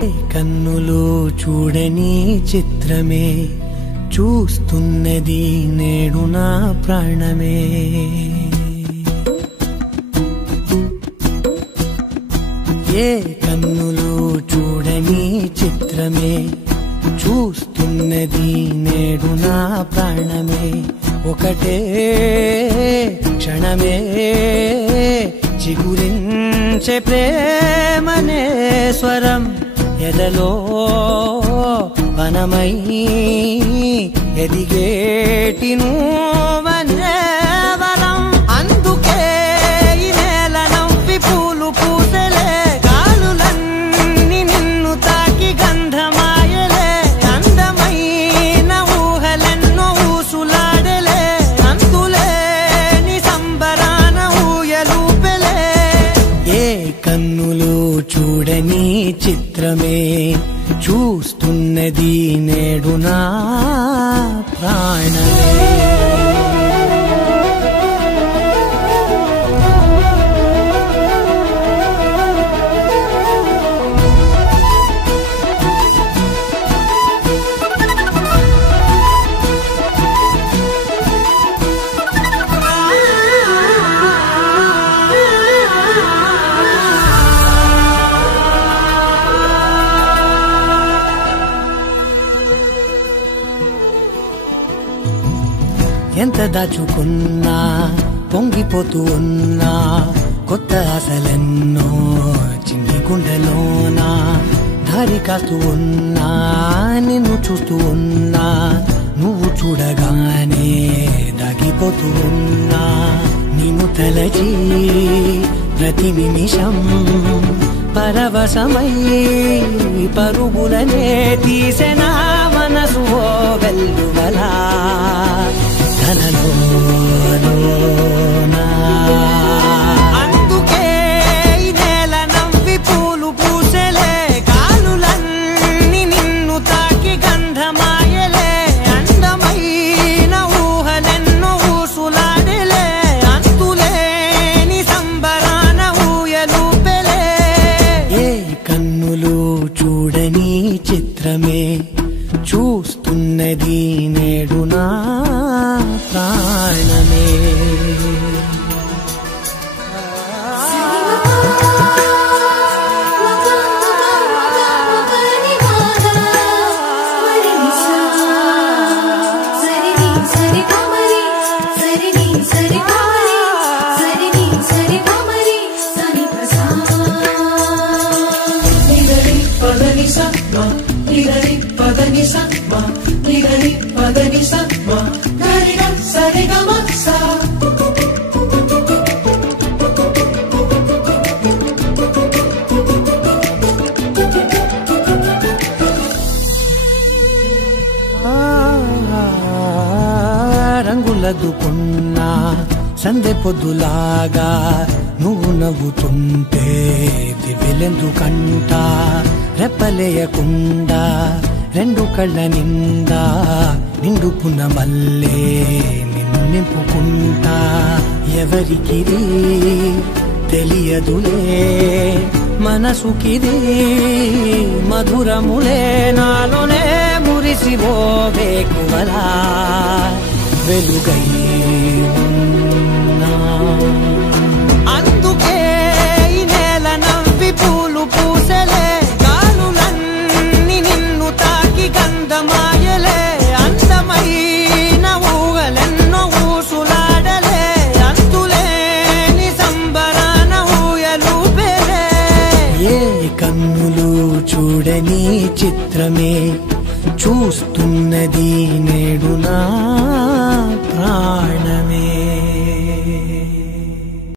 కన్నులు చూడని చిత్రమే చూస్తున్నది నేడు నా ప్రాణమే. ఏ కన్నులు చూడని చిత్రమే చూస్తున్నది నేడు నా ప్రాణమే. ఒకటే క్షణమే చిగురించే ప్రేమనే స్వరం ఎదలో వనమై ఎదిగేటి నువ్వనే వరం. అందుకే ఈ నేల నవ్వి పూలు పూసలే, గాలులన్నీ నిన్ను తాకి గంధమాయలే. అందమైన ఊహలెన్నో ఊసులాడలే, అంతులేని సంబరాన ఊయలూపెలే. ఏ కన్నులు చూడని చిత్రమే చూస్తున్నది నేడు నా ప్రాణమే. ఎంత దాచుకున్నా పొంగిపోతూ ఉన్నా, కొత్త ఆశలెన్నో చిన్ని గుండెలోనా. దారి కాస్తూ ఉన్నా, నిన్ను చూస్తూ ఉన్నా, నువ్వు చూడగానే దాగిపోతూ ఉన్నా. నిన్ను తలచి ప్రతి నిమిషం పరవశమై పరుగులనే తీసెనా మనసు ఓ వెల్లువలా. అందుకే ఈ నేల నవ్వి పూలు పూసలే, గాలులన్నీ నిన్ను తాకి గంధమాయలే. అందమైన ఊహలెన్నో ఊసులాడలే, అంతులేని సంబరాన ఊయలూపెలే. ఏ కన్నులు చూడని చిత్రమే చూస్తున్నది నేడు నా ప్రాణమే. రంగులదుకున్నా సందె పొద్దులాగా నువ్వు నవ్వుతుంటే దివ్వెలెందుకంట. రెప్పలేయకుండా రెండు కళ్ళ నిండా నిండుకున్న మల్లే నిన్ను నింపుకుంటా. ఎవరికిది తెలియదులే మనసుకిది మధురములే, నాలోనే మురిసివో వేకువలా వెలుగై ఉన్నా. అందుకే ఈ నేల నవ్వి పూలు పూసలే, గాలులన్నీ నిన్ను తాకి గంధమాయలే. అందమైన ఊహలెన్నో ఊసులాడలే, అంతులేని సంబరాన ఊయలూపెలే. ఏ కన్నులు చూడని చిత్రమే చూస్తున్నది నేడు నా ప్రాణమే.